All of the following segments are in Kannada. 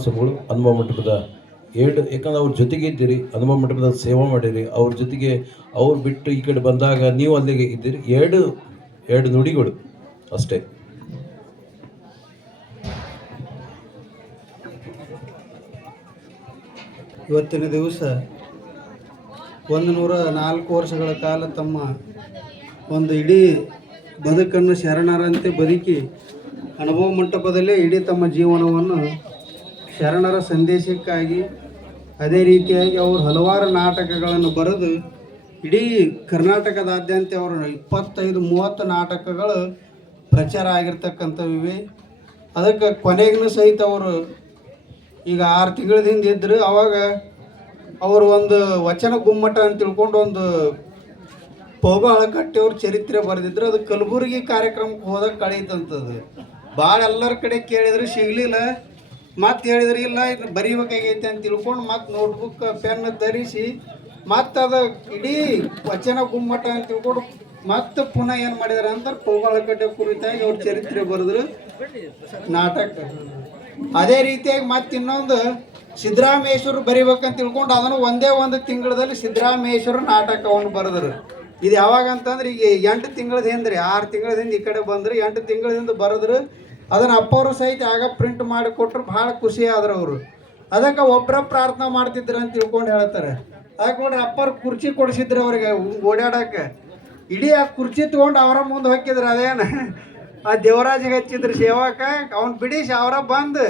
ಸ್ವಾಮಿಗಳು ಹನುಮ ಮಂಟಪದ ಎರಡು, ಯಾಕಂದ್ರೆ ಅವ್ರ ಜೊತೆಗೆ ಇದ್ದೀರಿ ಹನುಮ ಮಂಟಪದ ಸೇವೆ ಮಾಡಿರಿ, ಅವ್ರ ಜೊತೆಗೆ ಅವ್ರು ಬಿಟ್ಟು ಈ ಕಡೆ ಬಂದಾಗ ನೀವು ಅಲ್ಲಿಗೆ ಇದ್ದೀರಿ, ಎರಡು ಎರಡು ನುಡಿಗಳು ಅಷ್ಟೇ. ಇವತ್ತಿನ ದಿವಸ ಒಂದು ನೂರ ನಾಲ್ಕು ವರ್ಷಗಳ ಕಾಲ ತಮ್ಮ ಒಂದು ಇಡೀ ಬದುಕನ್ನು ಶರಣರಂತೆ ಬದುಕಿ ಅನುಭವ ಮಂಟಪದಲ್ಲೇ ಇಡೀ ತಮ್ಮ ಜೀವನವನ್ನು ಶರಣರ ಸಂದೇಶಕ್ಕಾಗಿ ಅದೇ ರೀತಿಯಾಗಿ ಅವರು ಹಲವಾರು ನಾಟಕಗಳನ್ನು ಬರೆದು ಇಡೀ ಕರ್ನಾಟಕದಾದ್ಯಂತ ಅವರು ಇಪ್ಪತ್ತೈದು, ಮೂವತ್ತು ನಾಟಕಗಳು ಪ್ರಚಾರ ಆಗಿರ್ತಕ್ಕಂಥವಿವೆ. ಅದಕ್ಕೆ ಕೊನೆಗೂ ಸಹಿತ ಅವರು ಈಗ ಆರು ತಿಂಗಳ ಹಿಂದೆ ಇದ್ದರು ಅವಾಗ ಅವರು ಒಂದು ವಚನ ಗುಮ್ಮಟ ಅಂತ ತಿಳ್ಕೊಂಡು ಒಂದು ಪೋಬಾಳ ಅಳಕಟ್ಟಿ ಅವ್ರ ಚರಿತ್ರೆ ಬರೆದಿದ್ರು ಅದು ಕಲಬುರಗಿ ಕಾರ್ಯಕ್ರಮಕ್ಕೆ ಹೋದಾಗ ಕಳೀತಂತದು ಭಾಳ ಎಲ್ಲರ ಕಡೆ ಕೇಳಿದ್ರು ಸಿಗಲಿಲ್ಲ. ಮತ್ತೆ ಹೇಳಿದ್ರು, ಇಲ್ಲ, ಇದು ಬರೀಬೇಕಾಗೈತೆ ಅಂತ ತಿಳ್ಕೊಂಡು ಮತ್ತೆ ನೋಟ್ಬುಕ್ ಪೆನ್ ಧರಿಸಿ ಮತ್ತೆ ಅದು ಇಡೀ ವಚನ ಗುಮ್ಮಟ ಅಂತ ತಿಳ್ಕೊಂಡು ಮತ್ತೆ ಪುನಃ ಏನು ಮಾಡಿದಾರೆ ಅಂತ ಪೋಗಾಳಕಟ್ಟೆ ಕುರಿತಾಗಿ ಅವ್ರ ಚರಿತ್ರೆ ಬರೆದ್ರು ನಾಟಕ. ಅದೇ ರೀತಿಯಾಗಿ ಮತ್ತೆ ಇನ್ನೊಂದು ಸಿದ್ದರಾಮೇಶ್ವರ ಬರಿಬೇಕಂತ ತಿಳ್ಕೊಂಡು ಅದನ್ನು ಒಂದೇ ಒಂದು ತಿಂಗಳಲ್ಲಿ ಸಿದ್ದರಾಮೇಶ್ವರ ನಾಟಕವನ್ನು ಬರೆದ್ರು. ಇದು ಯಾವಾಗ ಅಂತಂದ್ರೆ ಈಗ ಎಂಟು ತಿಂಗಳದ ಹಿಂದ್ರಿ, ಆರು ತಿಂಗಳ ಹಿಂದೆ ಈ ಕಡೆ ಬಂದ್ರು, ಎಂಟು ತಿಂಗಳದಿಂದ ಬರೆದ್ರು. ಅದನ್ನು ಅಪ್ಪವರು ಸಹಿತ ಆಗ ಪ್ರಿಂಟ್ ಮಾಡಿ ಕೊಟ್ಟರು ಭಾಳ ಖುಷಿ ಆದ್ರು ಅವರು. ಅದಕ್ಕೆ ಒಬ್ಬರ ಪ್ರಾರ್ಥನೆ ಮಾಡ್ತಿದ್ರು ಅಂತ ತಿಳ್ಕೊಂಡು ಹೇಳ್ತಾರೆ. ಅದಕ್ಕೆ ನೋಡ್ರಿ ಅಪ್ಪರು ಕುರ್ಚಿ ಕೊಡಿಸಿದ್ರು ಅವ್ರಿಗೆ ಓಡಾಡಕ್ಕೆ ಇಡೀ ಆ ಕುರ್ಚಿ ತೊಗೊಂಡು ಅವರ ಮುಂದೆ ಹಾಕಿದ್ರು ಅದೇನು? ಆ ದೇವರಾಜಿಗೆ ಹಚ್ಚಿದ್ರು ಸೇವಾಕ, ಅವ್ನು ಬಿಡಿಸಿ ಅವರ ಬಂದು.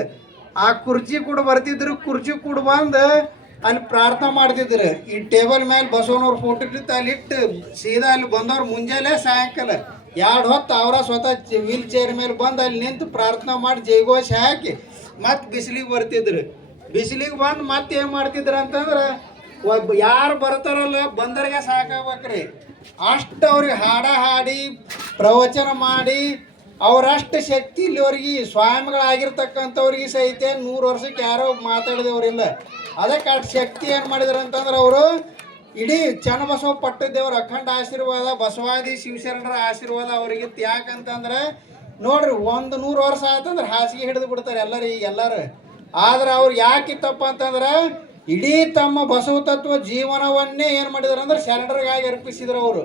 ಆ ಕುರ್ಚಿ ಕೂಡ ಬರ್ತಿದ್ರು, ಕುರ್ಚಿ ಕೂಡ ಬಂದು. ಅಲ್ಲಿ ಪ್ರಾರ್ಥನೆ ಮಾಡ್ತಿದ್ರು. ಈ ಟೇಬಲ್ ಮೇಲೆ ಬಸವನವ್ರ ಫೋಟೋ ಅಲ್ಲಿ ಇಟ್ಟು ಸೀದಾ ಅಲ್ಲಿ ಬಂದವ್ರು ಮುಂಜಾನೆ ಸಾಯಂಕಾಲ. ಎರಡು ಹೊತ್ತು ಅವರ ಸ್ವತಃ ವೀಲ್ ಚೇರ್ ಮೇಲೆ ಬಂದು ಅಲ್ಲಿ ನಿಂತು ಪ್ರಾರ್ಥನೆ ಮಾಡಿ ಜೈಘೋಷ ಹಾಕಿ ಮತ್ತೆ ಬಿಸಿಲಿಗೆ ಬರ್ತಿದ್ರು. ಬಿಸಿಲಿಗೆ ಬಂದು ಮತ್ತೆ ಏನು ಮಾಡ್ತಿದ್ರು ಅಂತಂದ್ರೆ ಒಬ್ಬ ಯಾರು ಬರ್ತಾರಲ್ಲ ಬಂದರಿಗೆ ಸಾಕಾಗ್ಬೇಕ್ರಿ. ಅಷ್ಟು ಅವ್ರಿಗೆ ಹಾಡ ಹಾಡಿ, ಪ್ರವಚನ ಮಾಡಿ, ಅವರಷ್ಟು ಶಕ್ತಿ ಇಲ್ಲಿವರೆಗೆ ಸ್ವಾಮಿಗಳಾಗಿರ್ತಕ್ಕಂಥವ್ರಿಗೆ ಸಹಿತ ನೂರು ವರ್ಷಕ್ಕೆ ಯಾರೋ ಮಾತಾಡಿದವರಿಲ್ಲ. ಅದಕ್ಕೆ ಅಷ್ಟು ಶಕ್ತಿ ಏನು ಮಾಡಿದ್ರು ಅಂತಂದ್ರೆ ಅವರು ಇಡೀ ಚನ್ನಬಸವ ಪಟ್ಟದೇವರ ಅಖಂಡ ಆಶೀರ್ವಾದ, ಬಸವಾದಿ ಶಿವಶರಣರ ಆಶೀರ್ವಾದ ಅವರಿಗೆ ಯಾಕಂತಂದ್ರೆ ನೋಡ್ರಿ, ಒಂದು ನೂರು ವರ್ಷ ಆಯ್ತಂದ್ರೆ ಹಾಸಿಗೆ ಹಿಡಿದು ಬಿಡ್ತಾರೆ ಎಲ್ಲರೂ ಈಗ ಎಲ್ಲರೂ. ಆದ್ರೆ ಅವ್ರು ಯಾಕಿತ್ತಪ್ಪ ಅಂತಂದ್ರೆ, ಇಡೀ ತಮ್ಮ ಬಸವ ತತ್ವ ಜೀವನವನ್ನೇ ಏನು ಮಾಡಿದಾರೆ ಅಂದ್ರೆ ಶರಣರಿಗಾಗಿ ಅರ್ಪಿಸಿದ್ರು ಅವರು.